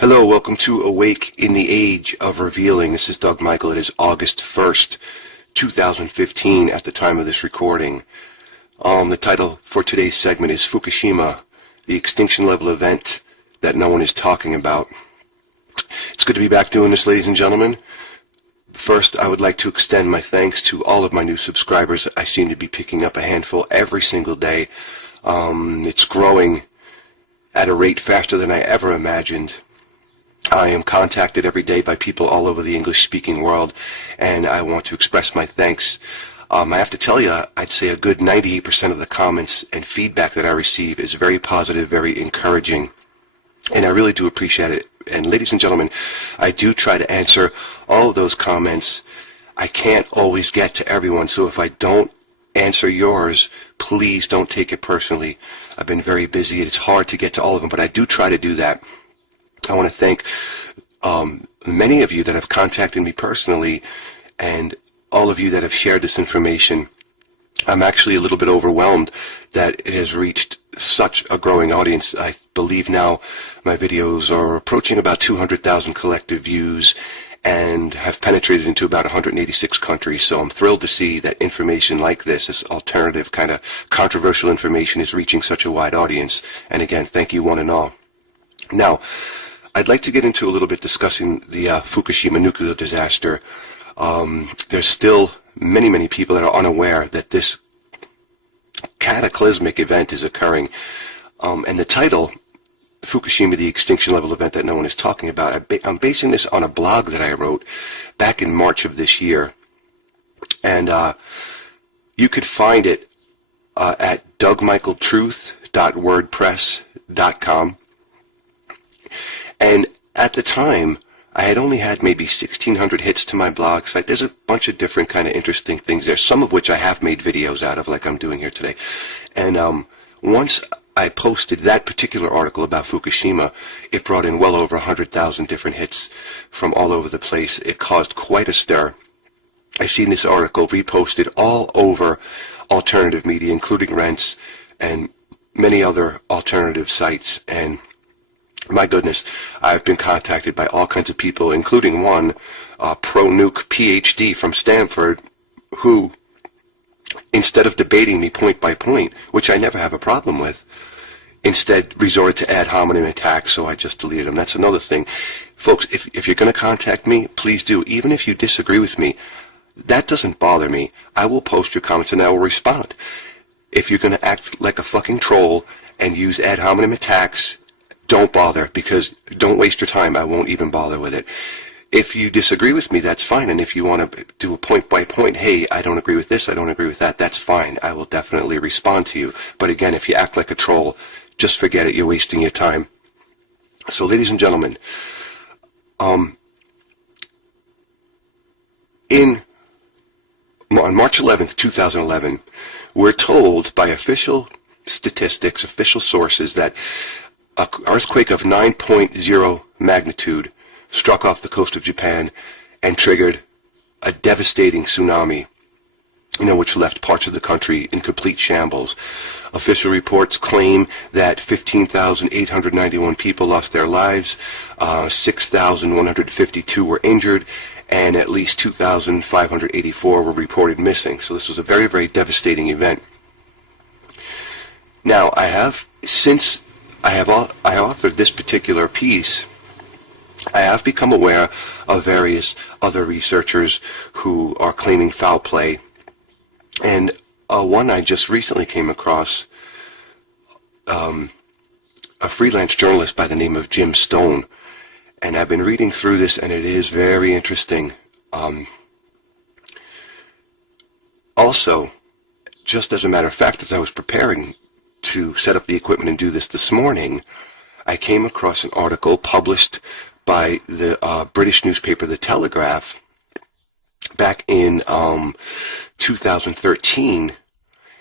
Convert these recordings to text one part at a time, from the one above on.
Hello, welcome to Awake in the Age of Revealing. This is Doug Michael. It is August 1st, 2015 at the time of this recording. The title for today's segment is Fukushima, the extinction level event that no one is talking about. It's good to be back doing this, ladies and gentlemen. First, I would like to extend my thanks to all of my new subscribers. I seem to be picking up a handful every single day. It's growing at a rate faster than I ever imagined. I am contacted every day by people all over the English-speaking world, and I want to express my thanks. I have to tell you, I'd say a good 98% of the comments and feedback that I receive is very positive, very encouraging, and I really do appreciate it. And ladies and gentlemen, I do try to answer all of those comments. I can't always get to everyone, so if I don't answer yours, please don't take it personally. I've been very busy, and it's hard to get to all of them, but I do try to do that. I want to thank many of you that have contacted me personally and all of you that have shared this information. I'm actually a little bit overwhelmed that it has reached such a growing audience. I believe now my videos are approaching about 200,000 collective views and have penetrated into about 186 countries. So I'm thrilled to see that information like this alternative kind of controversial information, is reaching such a wide audience. And again, thank you one and all. Now, I'd like to get into a little bit discussing the Fukushima nuclear disaster. There's still many people that are unaware that this cataclysmic event is occurring. And the title, Fukushima, the extinction level event that no one is talking about, I'm basing this on a blog that I wrote back in March of this year. And you could find it at dougmichaeltruth.wordpress.com. And at the time, I had only had maybe 1,600 hits to my blog site. There's a bunch of different kind of interesting things there, some of which I have made videos out of, like I'm doing here today. And once I posted that particular article about Fukushima, it brought in well over 100,000 different hits from all over the place. It caused quite a stir. I've seen this article reposted all over alternative media, including Rents and many other alternative sites. And my goodness, I've been contacted by all kinds of people, including one pro-nuke PhD from Stanford, who, instead of debating me point by point, which I never have a problem with, instead resorted to ad hominem attacks, so I just deleted them. That's another thing. Folks, if you're going to contact me, please do. Even if you disagree with me, that doesn't bother me. I will post your comments and I will respond. If you're going to act like a fucking troll and use ad hominem attacks, don't bother, because don't waste your time. I won't even bother with it. If you disagree with me, that's fine. And if you want to do a point by point, hey, I don't agree with this, I don't agree with that, that's fine. I will definitely respond to you. But again, if you act like a troll, just forget it. You're wasting your time. So, ladies and gentlemen, on March 11th, 2011, we're told by official statistics, official sources, that an earthquake of 9.0 magnitude struck off the coast of Japan and triggered a devastating tsunami, which left parts of the country in complete shambles. Official reports claim that 15,891 people lost their lives, 6,152 were injured, and at least 2,584 were reported missing. So this was a very, very devastating event. Now, I have authored this particular piece, I have become aware of various other researchers who are claiming foul play. And one I just recently came across, a freelance journalist by the name of Jim Stone. And I've been reading through this, and it is very interesting. Also, just as a matter of fact, as I was preparing to set up the equipment and do this morning, I came across an article published by the British newspaper The Telegraph back in 2013,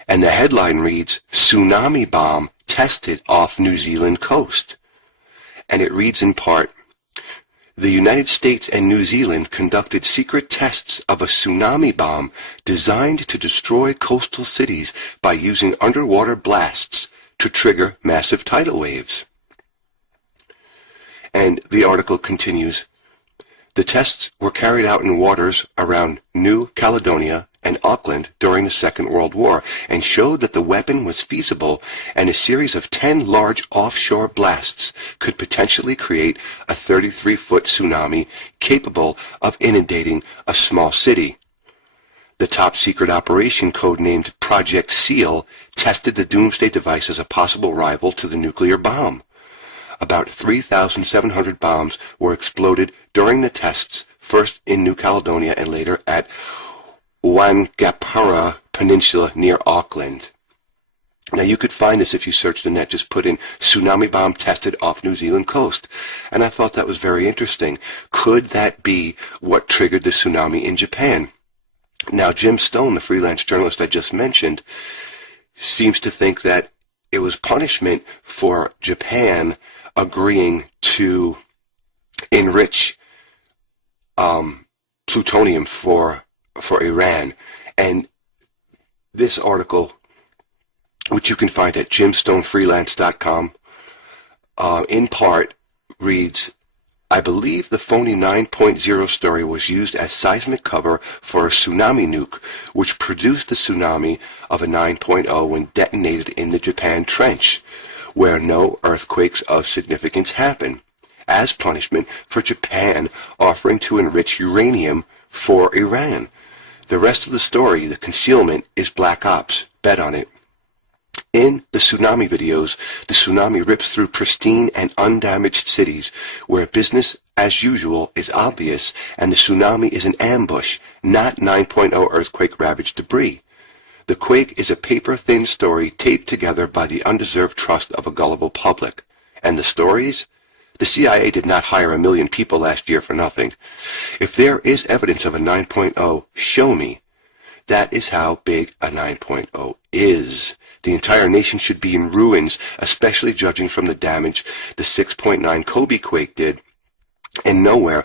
and the headline reads, "Tsunami Bomb Tested Off New Zealand Coast." And it reads in part, "The United States and New Zealand conducted secret tests of a tsunami bomb designed to destroy coastal cities by using underwater blasts to trigger massive tidal waves." And And the article continues, the tests were carried out in waters around New Caledonia and Auckland during the Second World War and showed that the weapon was feasible and a series of 10 large offshore blasts could potentially create a 33-foot tsunami capable of inundating a small city. The top-secret operation codenamed Project SEAL tested the doomsday device as a possible rival to the nuclear bomb. About 3,700 bombs were exploded during the tests, first in New Caledonia and later at Wangapara Peninsula near Auckland. Now you could find this if you search the net, just put in tsunami bomb tested off New Zealand coast. And I thought that was very interesting. Could that be what triggered the tsunami in Japan? Now Jim Stone, the freelance journalist I just mentioned, seems to think that it was punishment for Japan agreeing to enrich plutonium for Iran. And this article, which you can find at jimstonefreelance.com, in part reads, I believe the phony 9.0 story was used as seismic cover for a tsunami nuke, which produced the tsunami of a 9.0 when detonated in the Japan Trench, where no earthquakes of significance happen, as punishment for Japan offering to enrich uranium for Iran. The rest of the story, the concealment, is black ops. Bet on it. In the tsunami videos, the tsunami rips through pristine and undamaged cities where business as usual is obvious and the tsunami is an ambush, not 9.0 earthquake-ravaged debris. The quake is a paper-thin story taped together by the undeserved trust of a gullible public. And the stories? The CIA did not hire 1 million people last year for nothing. If there is evidence of a 9.0, show me. That is how big a 9.0 is. The entire nation should be in ruins, especially judging from the damage the 6.9 Kobe quake did. And nowhere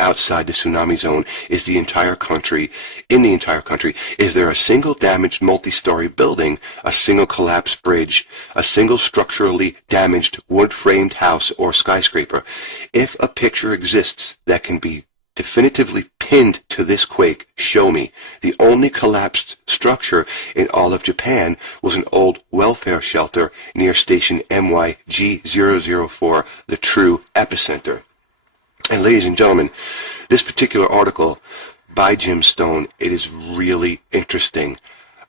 outside the tsunami zone is the entire country, is there a single damaged multi-story building, a single collapsed bridge, a single structurally damaged wood-framed house or skyscraper. If a picture exists that can be definitively pinned to this quake, show me. The only collapsed structure in all of Japan was an old welfare shelter near station MYG004, the true epicenter. And ladies and gentlemen, this particular article by Jim Stone, it is really interesting.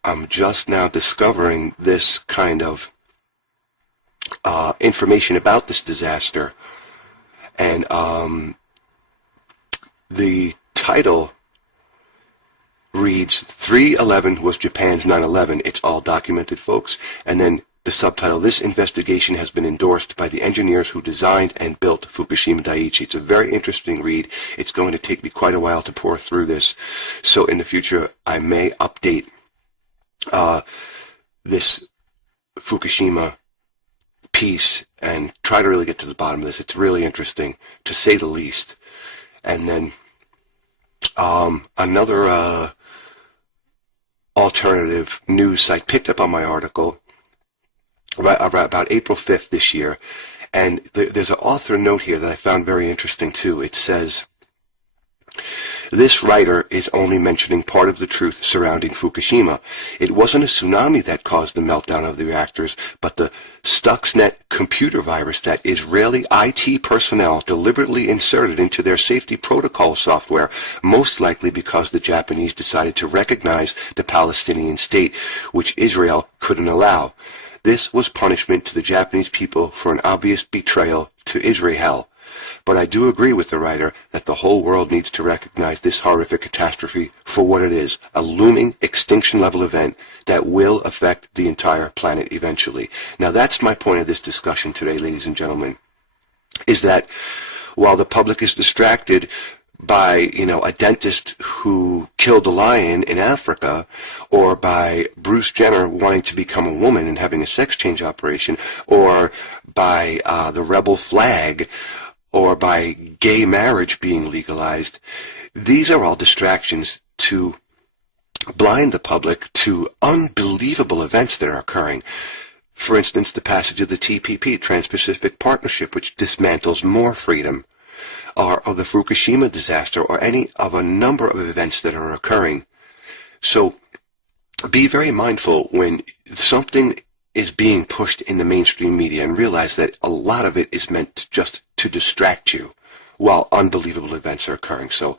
I'm just now discovering this kind of information about this disaster. And the title reads, 3/11 was Japan's 9/11. It's all documented, folks. And then the subtitle, this investigation has been endorsed by the engineers who designed and built Fukushima Daiichi. It's a very interesting read. It's going to take me quite a while to pour through this. So in the future, I may update this Fukushima piece and try to really get to the bottom of this. It's really interesting, to say the least. And then another alternative news site picked up on my article about April 5th this year, and there's an author note here that I found very interesting too. It says, this writer is only mentioning part of the truth surrounding Fukushima. It wasn't a tsunami that caused the meltdown of the reactors, but the Stuxnet computer virus that Israeli IT personnel deliberately inserted into their safety protocol software, most likely because the Japanese decided to recognize the Palestinian state, which Israel couldn't allow. This was punishment to the Japanese people for an obvious betrayal to Israel. But I do agree with the writer that the whole world needs to recognize this horrific catastrophe for what it is, a looming extinction-level event that will affect the entire planet eventually. Now that's my point of this discussion today, ladies and gentlemen, is that while the public is distracted by, a dentist who killed a lion in Africa, or by Bruce Jenner wanting to become a woman and having a sex change operation, or by the rebel flag, or by gay marriage being legalized, these are all distractions to blind the public to unbelievable events that are occurring. For instance, the passage of the TPP, Trans-Pacific Partnership, which dismantles more freedom, or the Fukushima disaster, or any of a number of events that are occurring. So be very mindful when something is being pushed in the mainstream media, and realize that a lot of it is meant just to distract you while unbelievable events are occurring. So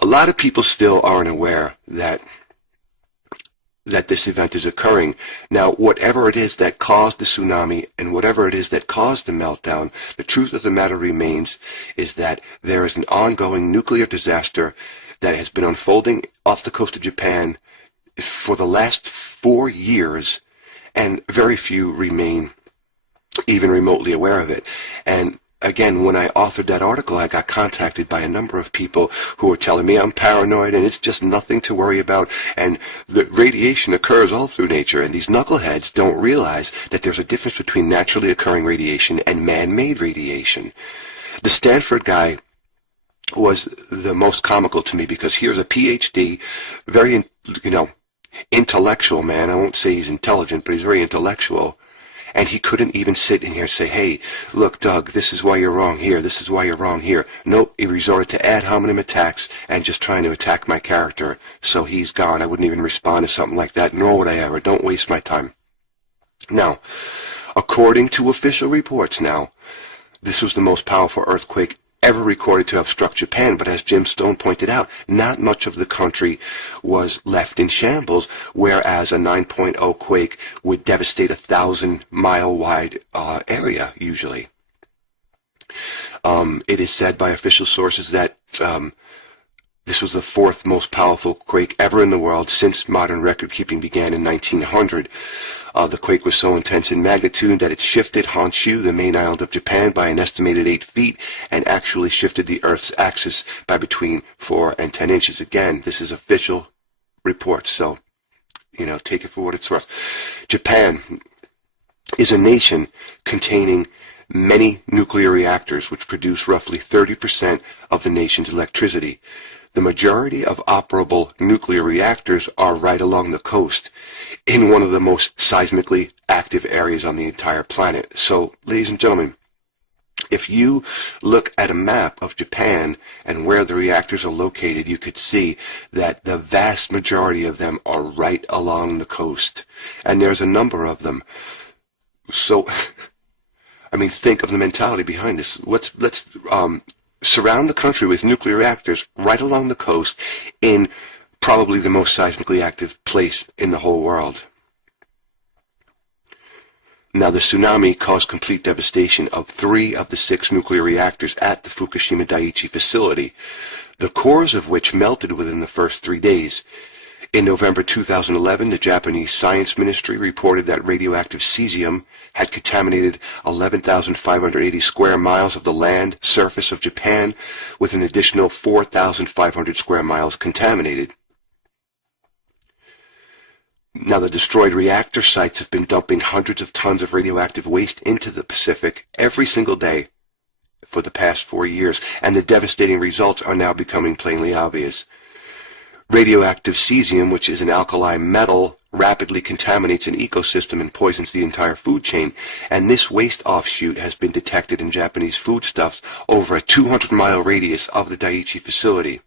a lot of people still aren't aware that this event is occurring. Now, whatever it is that caused the tsunami and whatever it is that caused the meltdown, the truth of the matter remains is that there is an ongoing nuclear disaster that has been unfolding off the coast of Japan for the last 4 years, and very few remain even remotely aware of it. And again, when I authored that article, I got contacted by a number of people who were telling me I'm paranoid and it's just nothing to worry about, and the radiation occurs all through nature, and these knuckleheads don't realize that there's a difference between naturally occurring radiation and man-made radiation. The Stanford guy was the most comical to me, because here's a PhD, very, intellectual man. I won't say he's intelligent, but he's very intellectual. And he couldn't even sit in here and say, hey, look, Doug, this is why you're wrong here. This is why you're wrong here. Nope, he resorted to ad hominem attacks and just trying to attack my character. So he's gone. I wouldn't even respond to something like that, nor would I ever. Don't waste my time. Now, according to official reports now, this was the most powerful earthquake ever recorded to have struck Japan, but as Jim Stone pointed out, not much of the country was left in shambles, whereas a 9.0 quake would devastate a 1,000-mile wide area, usually. It is said by official sources that this was the 4th most powerful quake ever in the world since modern record-keeping began in 1900. The quake was so intense in magnitude that it shifted Honshu, the main island of Japan, by an estimated 8 feet, and actually shifted the Earth's axis by between 4 and 10 inches. Again, this is official reports, so, take it for what it's worth. Japan is a nation containing many nuclear reactors, which produce roughly 30% of the nation's electricity. The majority of operable nuclear reactors are right along the coast, in one of the most seismically active areas on the entire planet. So, ladies and gentlemen, if you look at a map of Japan and where the reactors are located, you could see that the vast majority of them are right along the coast. And there's a number of them. So, think of the mentality behind this. Let's surround the country with nuclear reactors right along the coast in probably the most seismically active place in the whole world. Now, the tsunami caused complete devastation of 3 of the 6 nuclear reactors at the Fukushima Daiichi facility, the cores of which melted within the first 3 days. In November 2011, the Japanese Science Ministry reported that radioactive cesium had contaminated 11,580 square miles of the land surface of Japan, with an additional 4,500 square miles contaminated. Now, the destroyed reactor sites have been dumping hundreds of tons of radioactive waste into the Pacific every single day for the past 4 years, and the devastating results are now becoming plainly obvious. Radioactive cesium, which is an alkali metal, rapidly contaminates an ecosystem and poisons the entire food chain, and this waste offshoot has been detected in Japanese foodstuffs over a 200-mile radius of the Daiichi facility.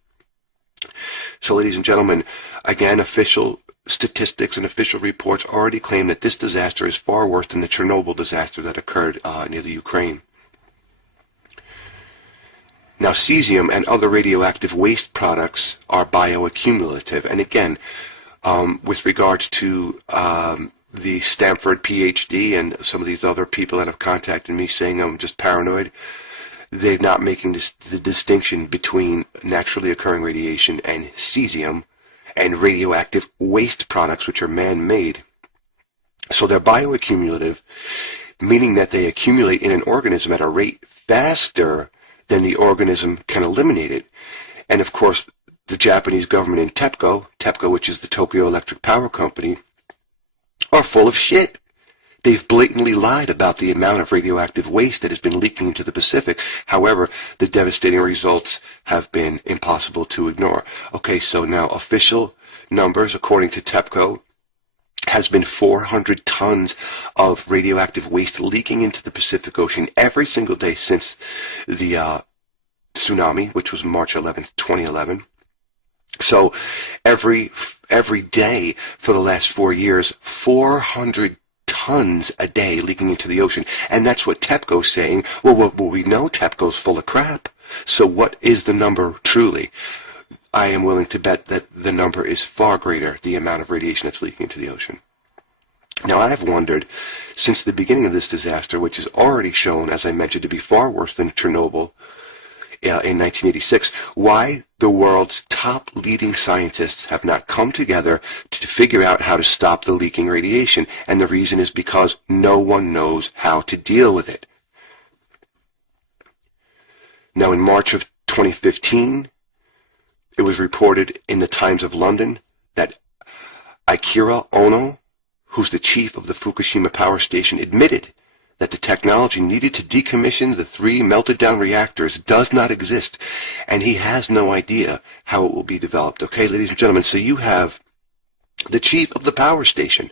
So, ladies and gentlemen, again, official statistics and official reports already claim that this disaster is far worse than the Chernobyl disaster that occurred near the Ukraine. Now, cesium and other radioactive waste products are bioaccumulative, and again, with regards to the Stanford PhD and some of these other people that have contacted me saying I'm just paranoid, they're not making the distinction between naturally occurring radiation and cesium and radioactive waste products, which are man-made. So they're bioaccumulative, meaning that they accumulate in an organism at a rate faster than the organism can eliminate it. And of course, the Japanese government and TEPCO, which is the Tokyo Electric Power Company, are full of shit. They've blatantly lied about the amount of radioactive waste that has been leaking into the Pacific. However, the devastating results have been impossible to ignore. Okay, so now official numbers, according to TEPCO, has been 400 tons of radioactive waste leaking into the Pacific Ocean every single day since the tsunami, which was March 11th, 2011. So every day for the last 4 years, 400 tons a day leaking into the ocean. And that's what TEPCO's saying. Well, we know TEPCO's full of crap. So what is the number truly? I am willing to bet that the number is far greater, the amount of radiation that's leaking into the ocean. Now, I've wondered, since the beginning of this disaster, which is already shown, as I mentioned, to be far worse than Chernobyl in 1986, why the world's top leading scientists have not come together to figure out how to stop the leaking radiation. And the reason is because no one knows how to deal with it. Now, in March of 2015, it was reported in the Times of London that Akira Ono, who's the chief of the Fukushima power station, admitted that the technology needed to decommission the 3 melted-down reactors does not exist, and he has no idea how it will be developed. Okay, ladies and gentlemen, so you have the chief of the power station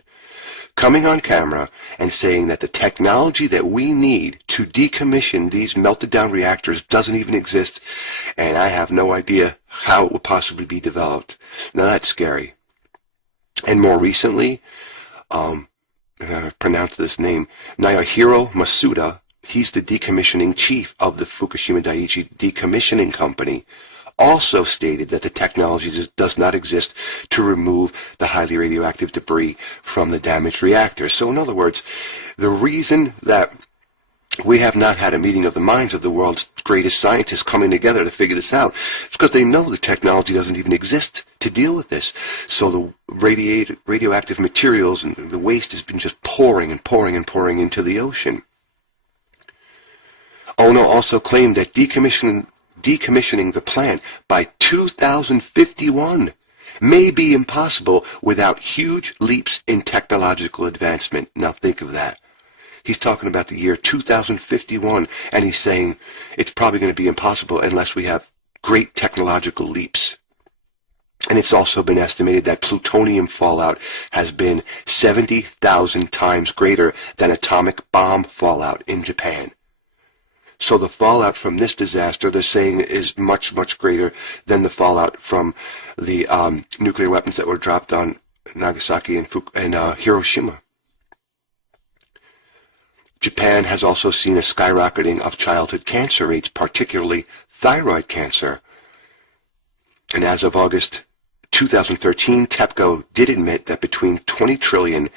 coming on camera and saying that the technology that we need to decommission these melted-down reactors doesn't even exist, and I have no idea how it will possibly be developed. Now, that's scary. And more recently, pronounce this name, Naohiro Masuda, he's the decommissioning chief of the Fukushima Daiichi Decommissioning Company, also stated that the technology does not exist to remove the highly radioactive debris from the damaged reactors. So in other words, the reason that we have not had a meeting of the minds of the world's greatest scientists coming together to figure this out is because they know the technology doesn't even exist to deal with this. So the radioactive materials and the waste has been just pouring and pouring and pouring into the ocean. Ono also claimed that decommissioning the plant by 2051 may be impossible without huge leaps in technological advancement. Now think of that. He's talking about the year 2051, and he's saying it's probably going to be impossible unless we have great technological leaps. And it's also been estimated that plutonium fallout has been 70,000 times greater than atomic bomb fallout in Japan. So the fallout from this disaster, they're saying, is much, much greater than the fallout from the nuclear weapons that were dropped on Nagasaki and Hiroshima. Japan has also seen a skyrocketing of childhood cancer rates, particularly thyroid cancer. And as of August 2013, TEPCO did admit that between 20 trillion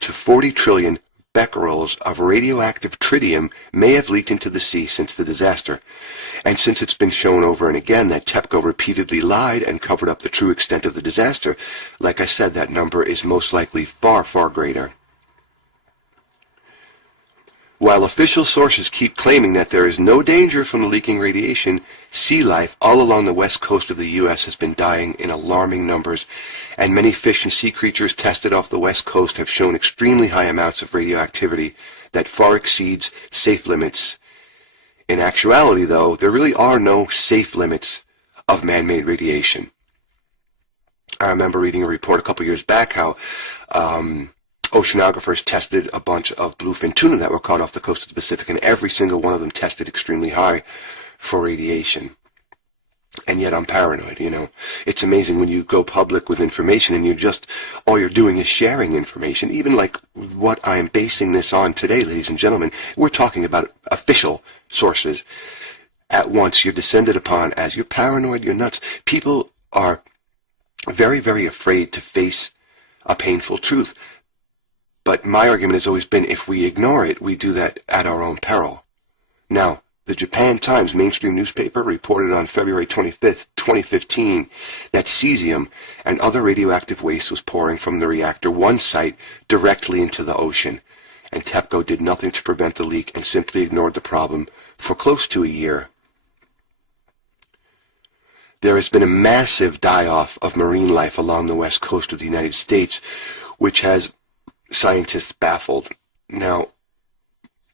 to 40 trillion becquerels of radioactive tritium may have leaked into the sea since the disaster. And since it's been shown over and again that TEPCO repeatedly lied and covered up the true extent of the disaster, like I said, that number is most likely far, far greater. While official sources keep claiming that there is no danger from the leaking radiation, sea life all along the west coast of the U.S. has been dying in alarming numbers, and many fish and sea creatures tested off the west coast have shown extremely high amounts of radioactivity that far exceeds safe limits. In actuality, though, there really are no safe limits of man-made radiation. I remember reading a report a couple years back how oceanographers tested a bunch of bluefin tuna that were caught off the coast of the Pacific, and every single one of them tested extremely high for radiation. And yet I'm paranoid, you know. It's amazing when you go public with information and all you're doing is sharing information. Even like what I'm basing this on today, ladies and gentlemen, we're talking about official sources. At once you're descended upon as you're paranoid, you're nuts. People are very, very afraid to face a painful truth. But my argument has always been, if we ignore it, we do that at our own peril. Now, the Japan Times mainstream newspaper reported on February 25th, 2015, that cesium and other radioactive waste was pouring from the reactor 1 site directly into the ocean, and TEPCO did nothing to prevent the leak and simply ignored the problem for close to a year. There has been a massive die-off of marine life along the west coast of the United States, which has scientists baffled. Now,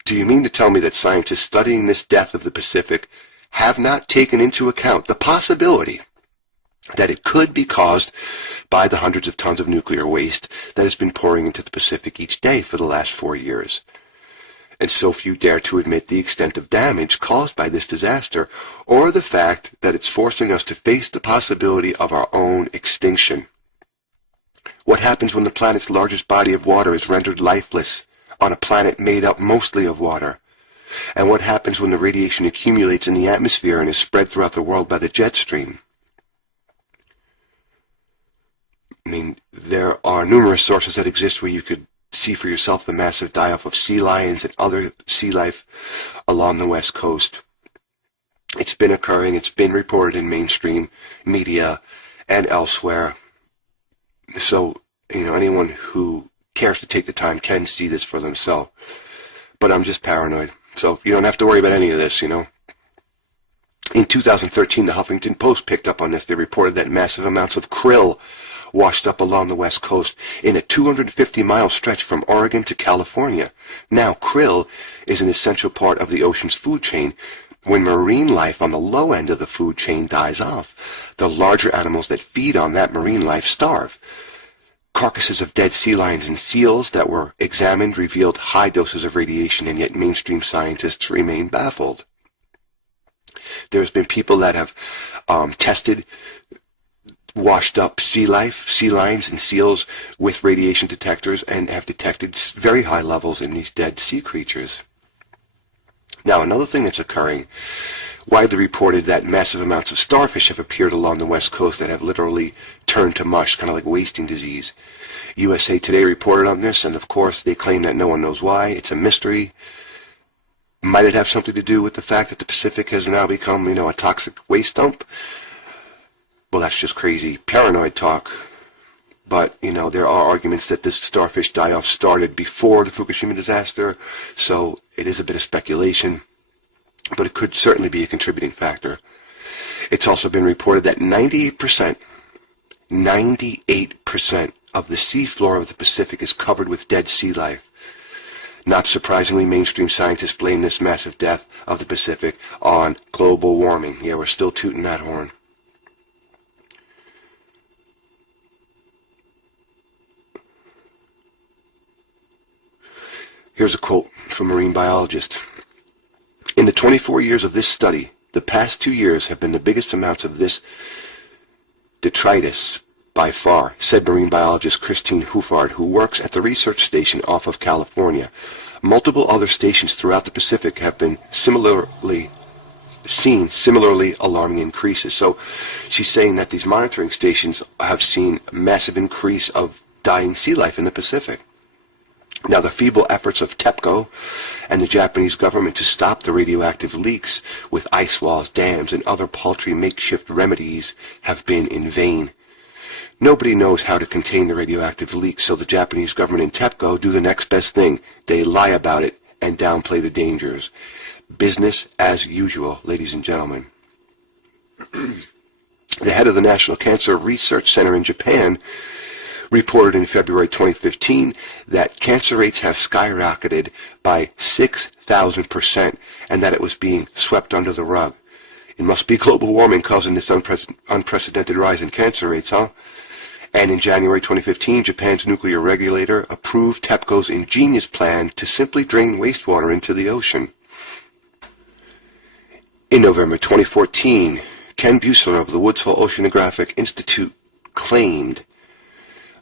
do you mean to tell me that scientists studying this death of the Pacific have not taken into account the possibility that it could be caused by the hundreds of tons of nuclear waste that has been pouring into the Pacific each day for the last 4 years. And so few dare to admit the extent of damage caused by this disaster, or the fact that it's forcing us to face the possibility of our own extinction. What happens when the planet's largest body of water is rendered lifeless on a planet made up mostly of water? And what happens when the radiation accumulates in the atmosphere and is spread throughout the world by the jet stream? I mean, there are numerous sources that exist where you could see for yourself the massive die-off of sea lions and other sea life along the West Coast. It's been occurring, it's been reported in mainstream media and elsewhere. So, anyone who cares to take the time can see this for themselves. But I'm just paranoid. So you don't have to worry about any of this, In 2013, the Huffington Post picked up on this. They reported that massive amounts of krill washed up along the West Coast in a 250-mile stretch from Oregon to California. Now, krill is an essential part of the ocean's food chain. When marine life on the low end of the food chain dies off, the larger animals that feed on that marine life starve. Carcasses of dead sea lions and seals that were examined revealed high doses of radiation, and yet mainstream scientists remain baffled. There's been people that have tested washed up sea lions and seals with radiation detectors and have detected very high levels in these dead sea creatures. Now, another thing that's occurring, widely reported that massive amounts of starfish have appeared along the West Coast that have literally turned to mush, kind of like wasting disease. USA Today reported on this, and of course they claim that no one knows why. It's a mystery. Might it have something to do with the fact that the Pacific has now become, a toxic waste dump? Well, that's just crazy paranoid talk. But, there are arguments that this starfish die-off started before the Fukushima disaster, so it is a bit of speculation, but it could certainly be a contributing factor. It's also been reported that 98% of the seafloor of the Pacific is covered with dead sea life. Not surprisingly, mainstream scientists blame this massive death of the Pacific on global warming. Yeah, we're still tooting that horn. Here's a quote from a marine biologist. In the 24 years of this study, the past 2 years have been the biggest amounts of this detritus by far, said marine biologist Christine Huffard, who works at the research station off of California. Multiple other stations throughout the Pacific have been similarly alarming increases. So she's saying that these monitoring stations have seen a massive increase of dying sea life in the Pacific. Now, the feeble efforts of TEPCO and the Japanese government to stop the radioactive leaks with ice walls, dams, and other paltry makeshift remedies have been in vain. Nobody knows how to contain the radioactive leaks, so the Japanese government and TEPCO do the next best thing. They lie about it and downplay the dangers. Business as usual, ladies and gentlemen. The head of the National Cancer Research Center in Japan reported in February 2015 that cancer rates have skyrocketed by 6,000% and that it was being swept under the rug. It must be global warming causing this unprecedented rise in cancer rates, huh? And in January 2015, Japan's nuclear regulator approved TEPCO's ingenious plan to simply drain wastewater into the ocean. In November 2014, Ken Buessler of the Woods Hole Oceanographic Institute claimed,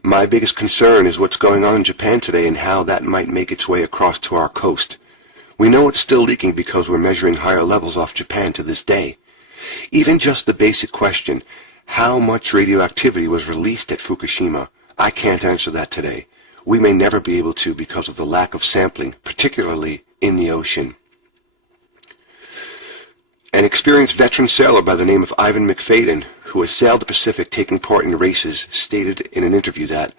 "My biggest concern is what's going on in Japan today and how that might make its way across to our coast. We know it's still leaking because we're measuring higher levels off Japan to this day. Even just the basic question, how much radioactivity was released at Fukushima? I can't answer that today. We may never be able to because of the lack of sampling, particularly in the ocean." An experienced veteran sailor by the name of Ivan McFadden, who has sailed the Pacific taking part in races, stated in an interview that,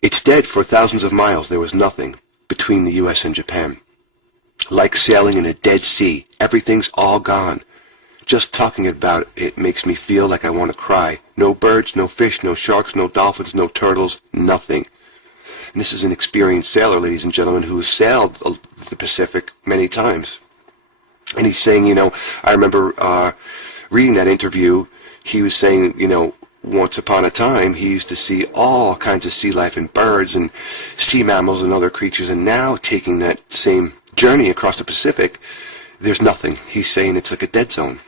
"It's dead for thousands of miles. There was nothing between the U.S. and Japan. Like sailing in a dead sea. Everything's all gone. Just talking about it makes me feel like I want to cry. No birds, no fish, no sharks, no dolphins, no turtles, nothing." And this is an experienced sailor, ladies and gentlemen, who has sailed the Pacific many times. And he's saying, I remember reading that interview he was saying, once upon a time, he used to see all kinds of sea life and birds and sea mammals and other creatures, and now taking that same journey across the Pacific, there's nothing. He's saying it's like a dead zone.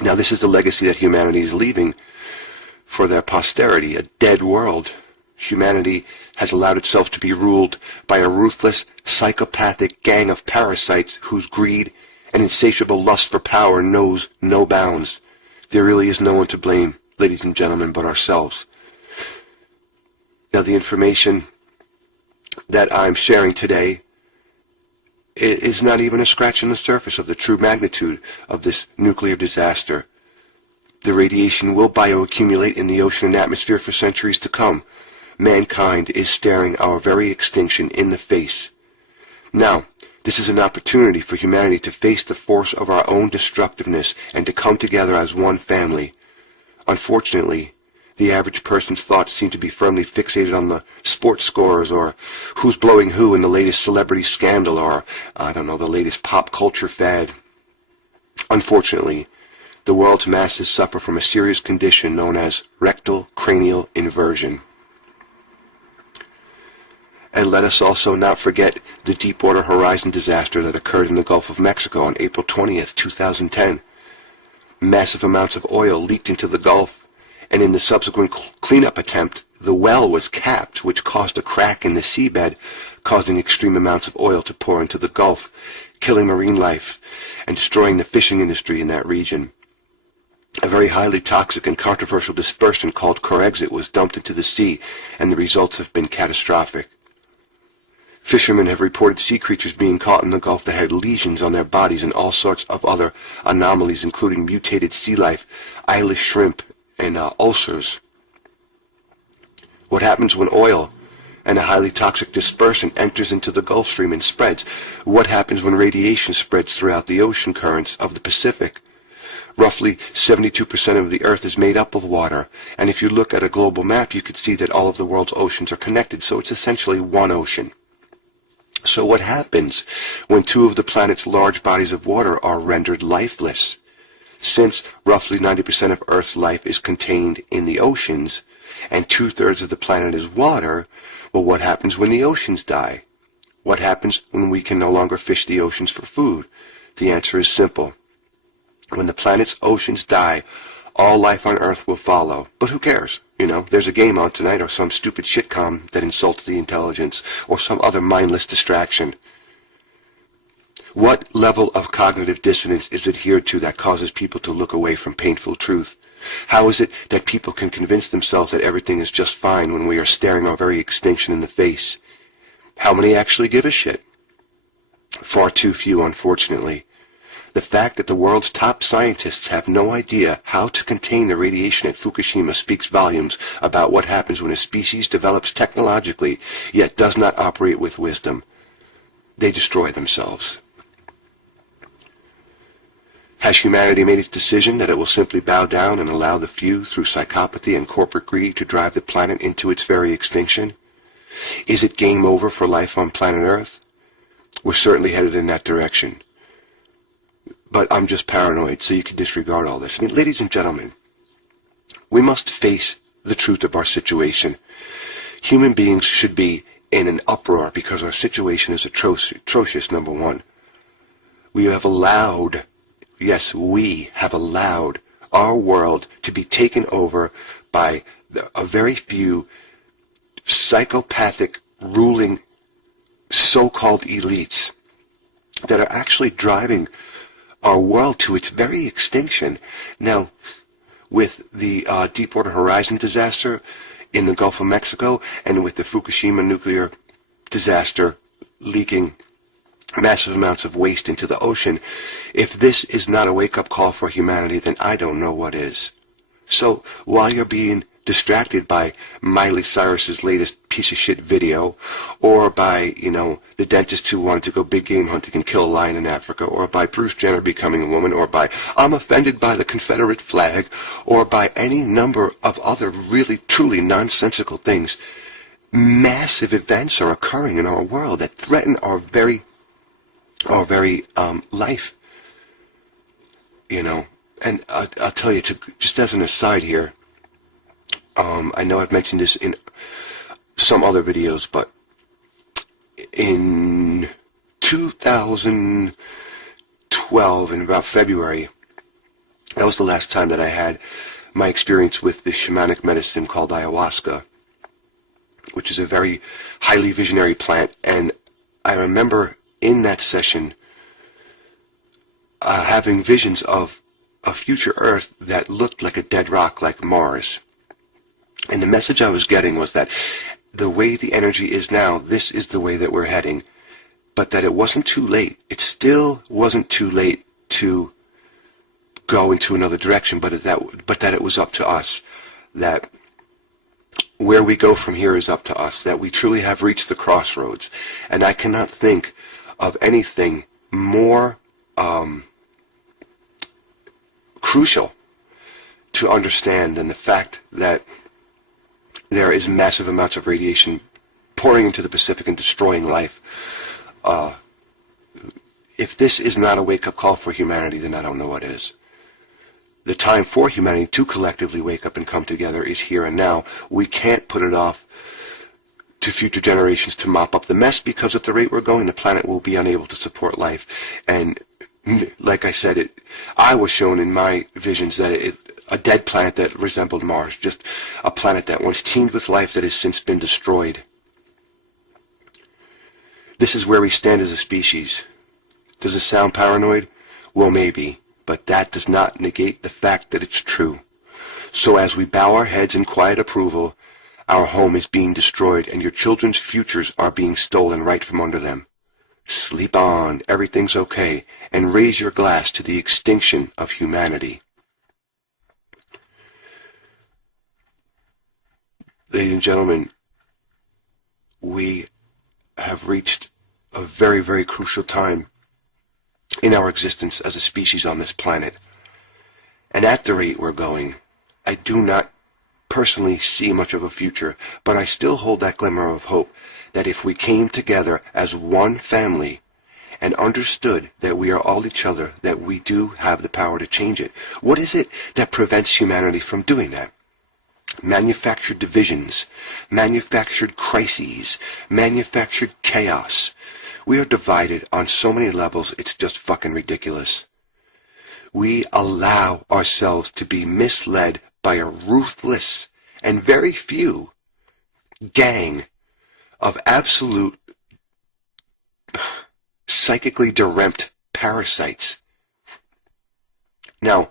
Now, this is the legacy that humanity is leaving for their posterity, a dead world. Humanity has allowed itself to be ruled by a ruthless, psychopathic gang of parasites whose greed and insatiable lust for power knows no bounds. There really is no one to blame, ladies and gentlemen, but ourselves. Now, the information that I'm sharing today is not even a scratch on the surface of the true magnitude of this nuclear disaster. The radiation will bioaccumulate in the ocean and atmosphere for centuries to come. Mankind is staring our very extinction in the face. Now, this is an opportunity for humanity to face the force of our own destructiveness and to come together as one family. Unfortunately, the average person's thoughts seem to be firmly fixated on the sports scores or who's blowing who in the latest celebrity scandal or, the latest pop culture fad. Unfortunately, the world's masses suffer from a serious condition known as rectal cranial inversion. And let us also not forget the Deepwater Horizon disaster that occurred in the Gulf of Mexico on April 20th, 2010. Massive amounts of oil leaked into the Gulf, and in the subsequent cleanup attempt, the well was capped, which caused a crack in the seabed, causing extreme amounts of oil to pour into the Gulf, killing marine life and destroying the fishing industry in that region. A very highly toxic and controversial dispersant called Corexit was dumped into the sea, and the results have been catastrophic. Fishermen have reported sea creatures being caught in the Gulf that had lesions on their bodies and all sorts of other anomalies, including mutated sea life, eyeless shrimp, and ulcers. What happens when oil and a highly toxic dispersant enters into the Gulf Stream and spreads? What happens when radiation spreads throughout the ocean currents of the Pacific? Roughly 72% of the Earth is made up of water, and if you look at a global map, you could see that all of the world's oceans are connected, so it's essentially one ocean. So what happens when two of the planet's large bodies of water are rendered lifeless? Since roughly 90% of Earth's life is contained in the oceans, and 2/3 of the planet is water, well, what happens when the oceans die? What happens when we can no longer fish the oceans for food? The answer is simple. When the planet's oceans die, all life on Earth will follow. But who cares? There's a game on tonight, or some stupid shitcom that insults the intelligence, or some other mindless distraction. What level of cognitive dissonance is adhered to that causes people to look away from painful truth? How is it that people can convince themselves that everything is just fine when we are staring our very extinction in the face? How many actually give a shit? Far too few, unfortunately. The fact that the world's top scientists have no idea how to contain the radiation at Fukushima speaks volumes about what happens when a species develops technologically, yet does not operate with wisdom. They destroy themselves. Has humanity made its decision that it will simply bow down and allow the few, through psychopathy and corporate greed, to drive the planet into its very extinction? Is it game over for life on planet Earth? We're certainly headed in that direction. But I'm just paranoid, so you can disregard all this. Ladies and gentlemen, we must face the truth of our situation. Human beings should be in an uproar because our situation is atrocious, number one. We have allowed our world to be taken over by a very few psychopathic ruling so-called elites that are actually driving our world to its very extinction. Now, with the Deepwater Horizon disaster in the Gulf of Mexico and with the Fukushima nuclear disaster leaking massive amounts of waste into the ocean, if this is not a wake-up call for humanity, then I don't know what is. So while you're being distracted by Miley Cyrus's latest piece of shit video, or by, the dentist who wanted to go big game hunting and kill a lion in Africa, or by Bruce Jenner becoming a woman, or by I'm offended by the Confederate flag, or by any number of other really, truly nonsensical things, massive events are occurring in our world that threaten our very life. And I'll tell you, just as an aside here, I know I've mentioned this in some other videos, but in 2012, in about February, that was the last time that I had my experience with the shamanic medicine called ayahuasca, which is a very highly visionary plant. And I remember in that session having visions of a future Earth that looked like a dead rock, like Mars. And the message I was getting was that the way the energy is now, this is the way that we're heading, but that it wasn't too late. It still wasn't too late to go into another direction, but that it was up to us, that where we go from here is up to us, that we truly have reached the crossroads. And I cannot think of anything more crucial to understand than the fact that there is massive amounts of radiation pouring into the Pacific and destroying life. If this is not a wake-up call for humanity, then I don't know what is. The time for humanity to collectively wake up and come together is here and now. We can't put it off to future generations to mop up the mess, because at the rate we're going, the planet will be unable to support life. And like I said, I was shown in my visions that a dead planet that resembled Mars, just a planet that once teemed with life that has since been destroyed. This is where we stand as a species. Does it sound paranoid? Well, maybe. But that does not negate the fact that it's true. So as we bow our heads in quiet approval, our home is being destroyed and your children's futures are being stolen right from under them. Sleep on, everything's okay, and raise your glass to the extinction of humanity. Ladies and gentlemen, we have reached a very, very crucial time in our existence as a species on this planet. And at the rate we're going, I do not personally see much of a future, but I still hold that glimmer of hope that if we came together as one family and understood that we are all each other, that we do have the power to change it. What is it that prevents humanity from doing that? Manufactured divisions, manufactured crises, manufactured chaos. We are divided on so many levels, it's just fucking ridiculous. We allow ourselves to be misled by a ruthless and very few gang of absolute psychically deranged parasites. Now,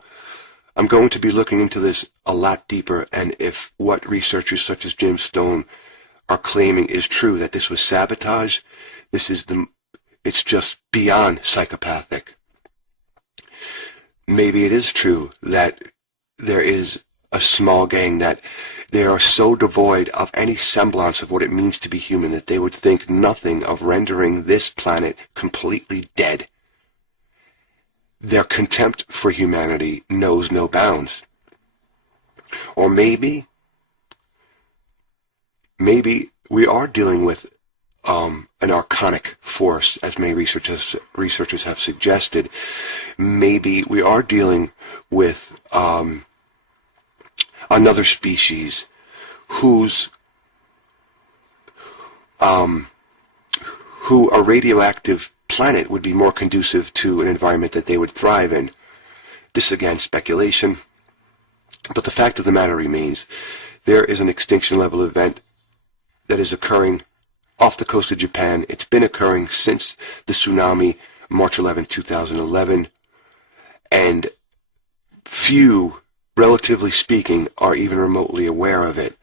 I'm going to be looking into this a lot deeper, and if what researchers such as Jim Stone are claiming is true, that this was sabotage, it's just beyond psychopathic. Maybe it is true that there is a small gang that they are so devoid of any semblance of what it means to be human that they would think nothing of rendering this planet completely dead. Their contempt for humanity knows no bounds. Or maybe we are dealing with an archonic force, as many researchers have suggested. Maybe we are dealing with another species who a radioactive planet would be more conducive to an environment that they would thrive in. This again, speculation. But the fact of the matter remains, there is an extinction level event that is occurring off the coast of Japan. It's been occurring since the tsunami, March 11, 2011, and few, relatively speaking, are even remotely aware of it.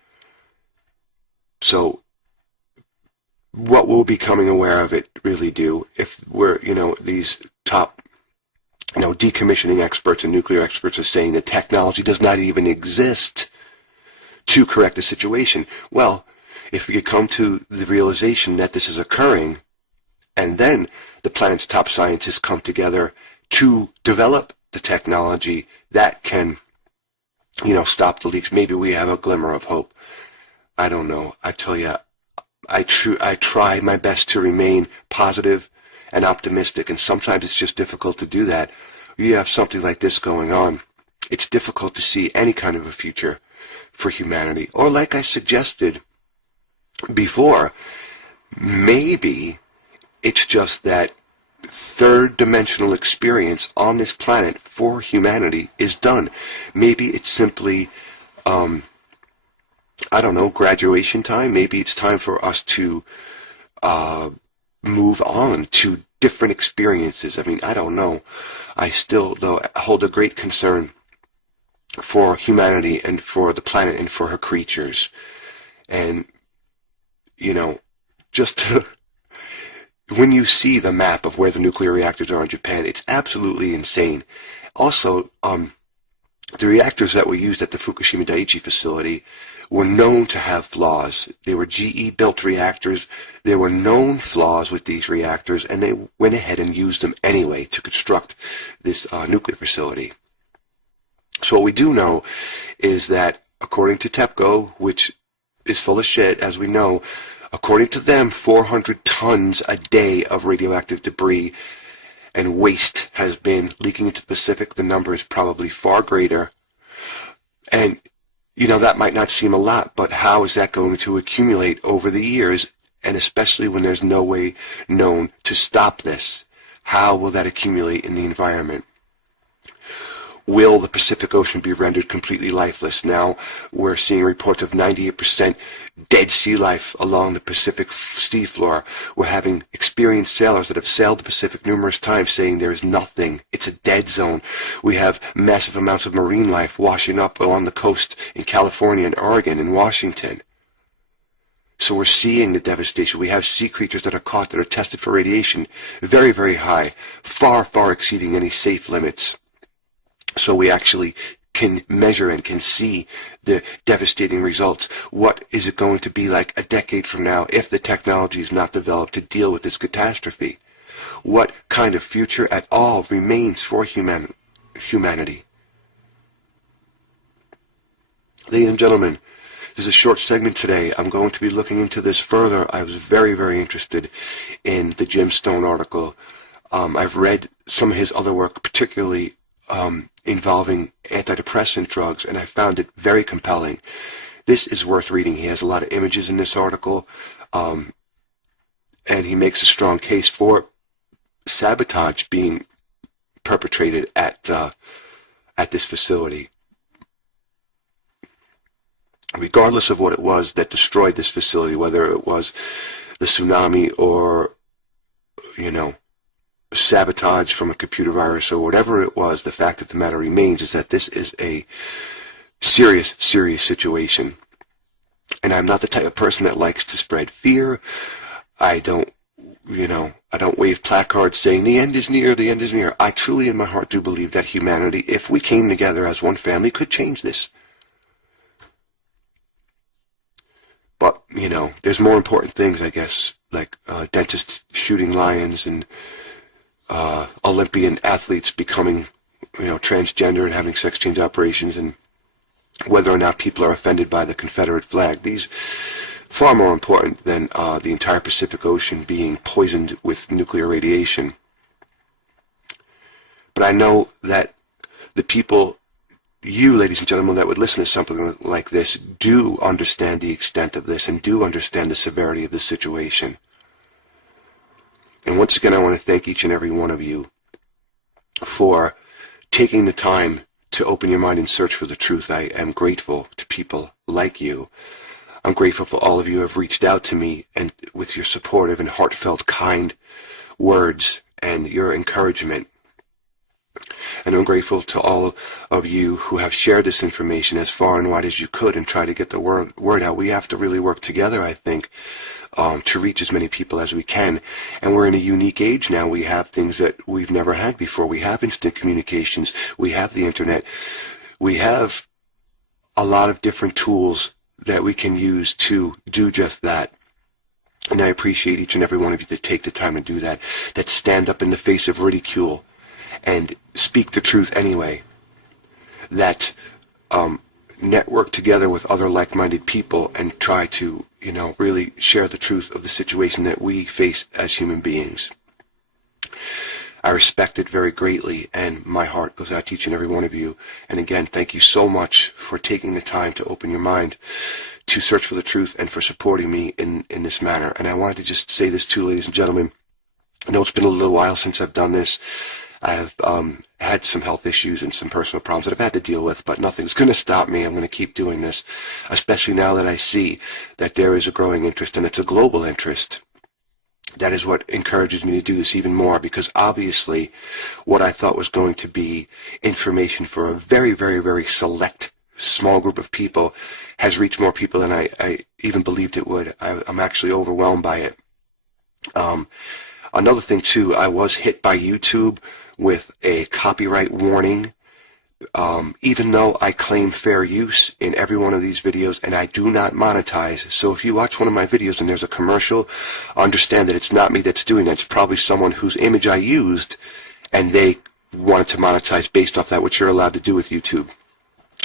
So what will becoming aware of it really do if we're, these top, decommissioning experts and nuclear experts are saying that technology does not even exist to correct the situation? Well, if we could come to the realization that this is occurring, and then the planet's top scientists come together to develop the technology that can, stop the leaks, maybe we have a glimmer of hope. I don't know. I tell you, I try my best to remain positive and optimistic, and sometimes it's just difficult to do that. You have something like this going on, it's difficult to see any kind of a future for humanity. Or like I suggested before, maybe it's just that third-dimensional experience on this planet for humanity is done. Maybe it's simply, I don't know, graduation time. Maybe it's time for us to move on to different experiences. I mean, I don't know. I still, though, hold a great concern for humanity and for the planet and for her creatures. And, you know, just to, when you see the map of where the nuclear reactors are in Japan, it's absolutely insane. Also, the reactors that were used at the Fukushima Daiichi facility were known to have flaws. They were GE-built reactors. There were known flaws with these reactors, and they went ahead and used them anyway to construct this nuclear facility. So what we do know is that, according to TEPCO, which is full of shit, as we know, according to them, 400 tons a day of radioactive debris and waste has been leaking into the Pacific. The number is probably far greater. And, you know, that might not seem a lot, but how is that going to accumulate over the years, and especially when there's no way known to stop this? How will that accumulate in the environment? Will the Pacific Ocean be rendered completely lifeless? Now we're seeing reports of 98% dead sea life along the Pacific seafloor. We're having experienced sailors that have sailed the Pacific numerous times saying there is nothing. It's a dead zone. We have massive amounts of marine life washing up along the coast in California and Oregon and Washington. So we're seeing the devastation. We have sea creatures that are caught that are tested for radiation very, very high, far, far exceeding any safe limits. So we actually can measure and can see the devastating results. What is it going to be like a decade from now if the technology is not developed to deal with this catastrophe? What kind of future at all remains for humanity? Ladies and gentlemen, this is a short segment today. I'm going to be looking into this further. I was very, very interested in the Jim Stone article. I've read some of his other work, particularly involving antidepressant drugs, and I found it very compelling. This is worth reading. He has a lot of images in this article, and he makes a strong case for sabotage being perpetrated at this facility. Regardless of what it was that destroyed this facility, whether it was the tsunami or, you know, sabotage from a computer virus or whatever it was, the fact of the matter remains is that this is a serious, serious situation. And I'm not the type of person that likes to spread fear. I don't wave placards saying the end is near, the end is near. I truly in my heart do believe that humanity, if we came together as one family, could change this. But, you know, there's more important things, I guess, like dentists shooting lions and Olympian athletes becoming, you know, transgender and having sex change operations, and whether or not people are offended by the Confederate flag. These far more important than the entire Pacific Ocean being poisoned with nuclear radiation. But I know that the people, you, ladies and gentlemen, that would listen to something like this do understand the extent of this and do understand the severity of the situation. And once again, I want to thank each and every one of you for taking the time to open your mind and search for the truth. I am grateful to people like you. I'm grateful for all of you who have reached out to me and with your supportive and heartfelt, kind words and your encouragement. And I'm grateful to all of you who have shared this information as far and wide as you could and try to get the word out. We have to really work together, I think, to reach as many people as we can. And we're in a unique age now. We have things that we've never had before. We have instant communications. We have the internet. We have a lot of different tools that we can use to do just that. And I appreciate each and every one of you that take the time to do that, that stand up in the face of ridicule and speak the truth anyway, that network together with other like-minded people and try to, you know, really share the truth of the situation that we face as human beings. I respect it very greatly, and my heart goes out to each and every one of you. And again, thank you so much for taking the time to open your mind to search for the truth and for supporting me in this manner. And I wanted to just say this too, ladies and gentlemen. I know it's been a little while since I've done this. I have had some health issues and some personal problems that I've had to deal with, but nothing's going to stop me. I'm going to keep doing this, especially now that I see that there is a growing interest, and it's a global interest. That is what encourages me to do this even more, because obviously what I thought was going to be information for a very, very, very select small group of people has reached more people than I even believed it would. I'm actually overwhelmed by it. Another thing too, I was hit by YouTube with a copyright warning, even though I claim fair use in every one of these videos, and I do not monetize. So if you watch one of my videos and there's a commercial, understand that it's not me that's doing that. It's probably someone whose image I used, and they wanted to monetize based off that, which you're allowed to do with YouTube.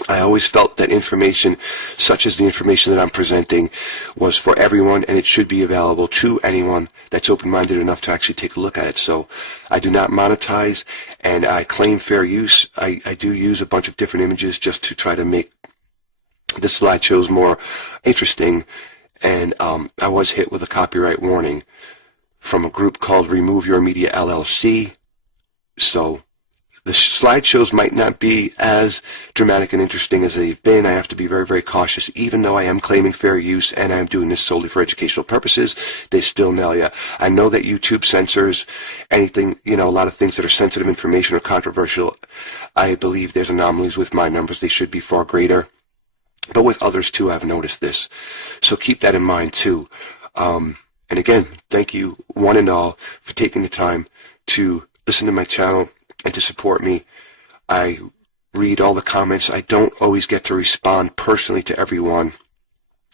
I always felt that information, such as the information that I'm presenting, was for everyone, and it should be available to anyone that's open-minded enough to actually take a look at it. So I do not monetize, and I claim fair use. I do use a bunch of different images just to try to make the slideshows more interesting, and I was hit with a copyright warning from a group called Remove Your Media LLC. So the slideshows might not be as dramatic and interesting as they've been. I have to be very, very cautious. Even though I am claiming fair use and I'm doing this solely for educational purposes, they still nail you. I know that YouTube censors anything, a lot of things that are sensitive information or controversial. I believe there's anomalies with my numbers. They should be far greater. But with others too, I've noticed this. So keep that in mind too. And again, thank you one and all for taking the time to listen to my channel and to support me. I read all the comments. I don't always get to respond personally to everyone.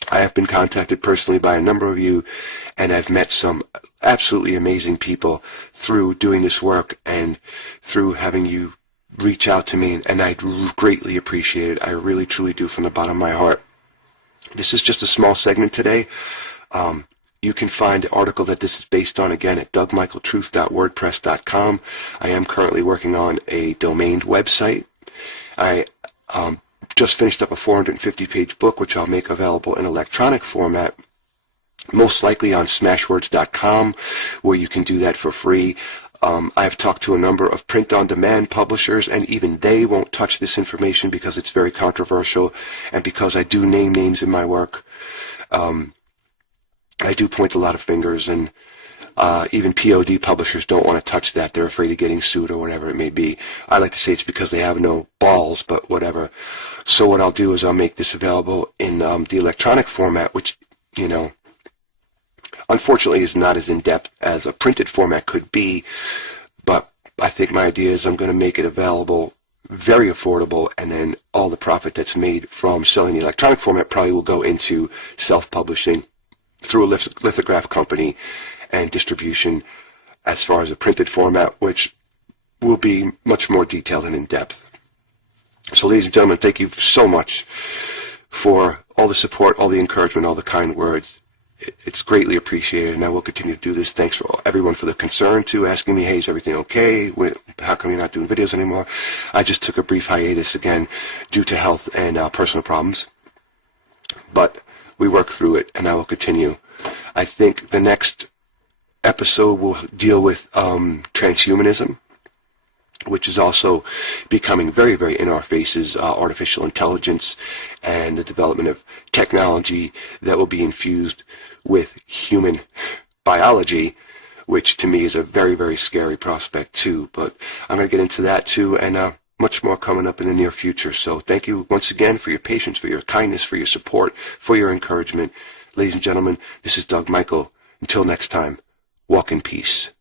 I have been contacted personally by a number of you, and I've met some absolutely amazing people through doing this work and through having you reach out to me, and I greatly appreciate it. I really, truly do, from the bottom of my heart. This is just a small segment today. You can find the article that this is based on, again, at dougmichaeltruth.wordpress.com. I am currently working on a domained website. I just finished up a 450-page book, which I'll make available in electronic format, most likely on smashwords.com, where you can do that for free. I've talked to a number of print-on-demand publishers, and even they won't touch this information because it's very controversial, and because I do name names in my work. I do point a lot of fingers, and even POD publishers don't want to touch that. They're afraid of getting sued or whatever it may be. I like to say it's because they have no balls, but whatever. So what I'll do is I'll make this available in the electronic format, which, unfortunately is not as in-depth as a printed format could be, but I think my idea is I'm going to make it available very affordable, and then all the profit that's made from selling the electronic format probably will go into self-publishing through a lithograph company and distribution as far as a printed format, which will be much more detailed and in-depth. So ladies and gentlemen, thank you so much for all the support, all the encouragement, all the kind words. It's greatly appreciated, and I will continue to do this. Thanks for everyone for the concern too, asking me, hey, is everything okay? How come you're not doing videos anymore? I just took a brief hiatus again due to health and personal problems. But we work through it, and I will continue. I think the next episode will deal with transhumanism, which is also becoming very, very in our faces, artificial intelligence and the development of technology that will be infused with human biology, which to me is a very, very scary prospect too. But I'm going to get into that too, and much more coming up in the near future. So thank you once again for your patience, for your kindness, for your support, for your encouragement. Ladies and gentlemen, this is Doug Michael. Until next time, walk in peace.